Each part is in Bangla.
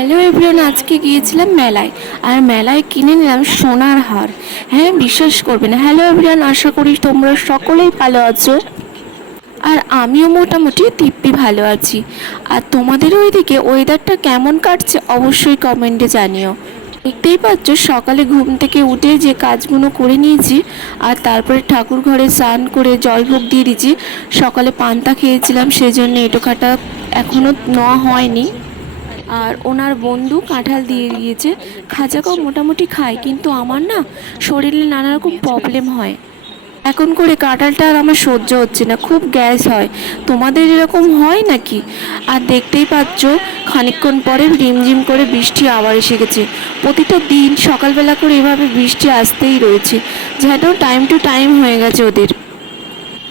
হ্যালো এভরিওয়ান আজকে গিয়েছিলাম মেলায়। আর মেলায় কিনে নিলাম সোনার হার। হ্যাঁ বিশ্বাস করবে না। হ্যালো এভরিওয়ান আশা করি তোমরা সকলেই ভালো আছো। আর আমিও মোটামুটি দিব্যি ভালো আছি। আর তোমাদের ওইদিকে ওয়েদারটা কেমন কাটছে অবশ্যই কমেন্টে জানিও। দেখতেই পাচ্ছ, সকালে ঘুম থেকে উঠে যে কাজগুলো করে নিয়েছি, আর তারপরে ঠাকুর ঘরে স্নান করে জলভোগ দিয়ে দিয়েছি। সকালে পান্তা খেয়েছিলাম সেই জন্য এটোকাটা এখনও নেওয়া হয়নি। আর ওনার বন্ধু কাঁঠাল দিয়ে দিয়েছে। খাজাকাও মোটামুটি খায়, কিন্তু আমার না শরীরে নানা রকম প্রবলেম হয়। এখন করে কাঁঠালটা আর আমার সহ্য হচ্ছে না, খুব গ্যাস হয়। তোমাদের এরকম হয় নাকি? আর দেখতেই পাচ্ছ, খানিকক্ষণ পরে রিমঝিম করে বৃষ্টি আবার এসে গেছে। প্রতিটা দিন সকালবেলা করে এভাবে বৃষ্টি আসতেই রয়েছে। যেন টাইম টু টাইম হয়ে গেছে ওদের।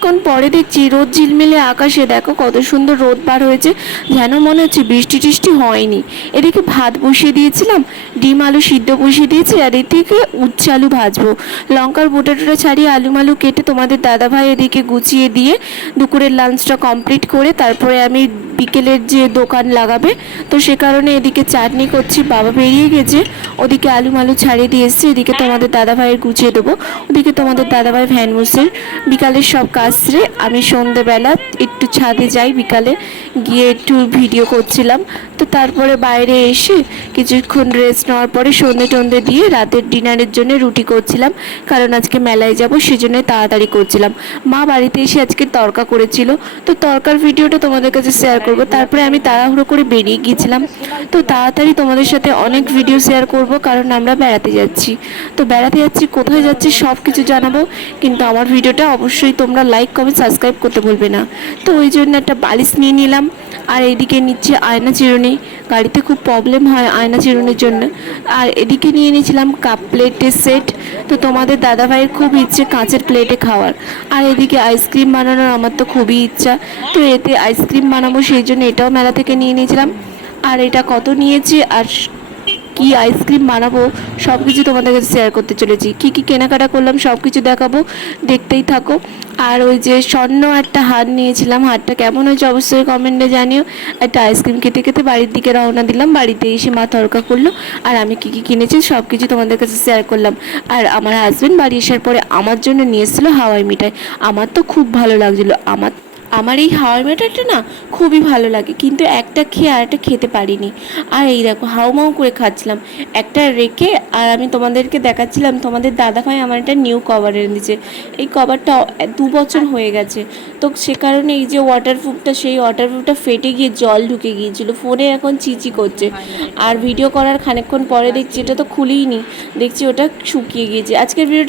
কোন পরে দেখছি রোদ ঝিলমিলে আকাশে। দেখো কত সুন্দর রোদ পার হয়েছে। যেন মনে হচ্ছে বৃষ্টি টিষ্টি হয়নি। এদিকে ভাত বসিয়ে দিয়েছিলাম, ডিম আলু সিদ্ধ বসিয়ে দিয়েছি, আর এদিকে উচ্ছে আলু ভাজবো। লঙ্কার বোটা টোটা ছাড়িয়ে আলু মালু কেটে তোমাদের দাদাভাই এদিকে গুছিয়ে দিয়ে দুপুরের লাঞ্চটা কমপ্লিট করে তারপরে আমি বিকেলের যে দোকান লাগাবে, তো সে কারণে এদিকে চাটনি করছি, বাবা বেরিয়ে গেছে। ওদিকে আলু মালু ছাড়িয়ে দিয়ে এসছে, এদিকে তোমাদের দাদাভাইয়ের গুছিয়ে দেবো। ওদিকে তোমাদের দাদাভাই ভ্যান মুসের বিকালের সব কাজ সেরে আমি সন্ধেবেলা একটু ছাদে যাই, বিকালে গিয়ে একটু ভিডিও করছিলাম। তো তারপরে বাইরে এসে কিছুক্ষণ রেস্ট নেওয়ার পরে সন্ধে টন্ধে দিয়ে রাতের ডিনারের জন্য রুটি করছিলাম। কারণ আজকে মেলায় যাব সেজন্য তাড়াতাড়ি করছিলাম। মা বাড়িতে এসে আজকে তরকা করেছিল। তো তরকার ভিডিওটা তোমাদের কাছে শেয়ার করব। তারপরে আমি তাড়াহুড়ো করে বেরিয়ে গিয়েছিলাম। তো তাড়াতাড়ি তোমাদের সাথে অনেক ভিডিও শেয়ার করব, কারণ আমরা বেড়াতে যাচ্ছি। তো বেড়াতে যাচ্ছি, কোথায় যাচ্ছি সব কিছু জানাব, কিন্তু আমার ভিডিওটা অবশ্যই তোমরা লাইক কমেন্ট সাবস্ক্রাইব করতে ভুলবে না। তো ওই জন্য একটা বালিশ নিয়ে নিলাম। আর এদিকে নিচ্ছে আয়না চিরুনি। গাড়িতে খুব প্রবলেম হয় আয়না চিরুনির জন্য। আর এদিকে নিয়ে নিয়েছিলাম কাপ প্লেটের সেট তো তোমাদের দাদাভাইয়ের খুব ইচ্ছে কাঁচের প্লেটে খাওয়ার। আর এদিকে আইসক্রিম বানানোর আমার তো খুবই ইচ্ছা। তো এতে আইসক্রিম বানাবো সেই জন্য এটাও মেলা থেকে নিয়ে নিয়েছিলাম। আর এটা কত নিয়েছি? আর কি আইসক্রিম বানাবো সব কিছু তোমাদের কাছে শেয়ার করতে চলেছি। কি কি কেনাকাটা করলাম সব কিছু দেখাবো, দেখতেই থাকো। আর ওই যে স্বর্ণ একটা হার নিয়েছিলাম, হারটা কেমন হয়েছে অবশ্যই কমেন্টে জানিও। একটা আইসক্রিম খেতে খেতে বাড়ির দিকে রওনা দিলাম, বাড়িতে এসে মা তরকা করল, আর আমি কি কি কিনেছি সব কিছু তোমাদের কাছে শেয়ার করলাম। আর আমার হাজব্যান্ড বাড়ি আসার পরে আমার জন্য নিয়ে এসেছিল হাওয়াই মিঠাই। আমার তো খুব ভালো লাগছিল, আমার আমার এই হাওয়াই মিঠাইটা না খুবই ভালো লাগে, কিন্তু একটা খেয়ে আর একটা খেতে পারিনি। আর এই দেখো, হাউমাউ করে খাচ্ছিলাম। একটা রেখে আর আমি তোমাদেরকে দেখাচ্ছিলাম, তোমাদের দাদা ভাই আমার একটা নিউ কভার এনে দিয়েছে। এই কভারটা দু বছর হয়ে গেছে। তো সে কারণে এই যে ওয়াটারপ্রুফটা সেই ওয়াটারপ্রুফটা ফেটে গিয়ে জল ঢুকে গিয়েছিল, ফোনে এখন চিচি করছে। আর ভিডিও করার খানিকক্ষণ পরে দেখছি, এটা তো খুলিই নি দেখছি ওটা শুকিয়ে গিয়েছে। আজকের ভিডিওটা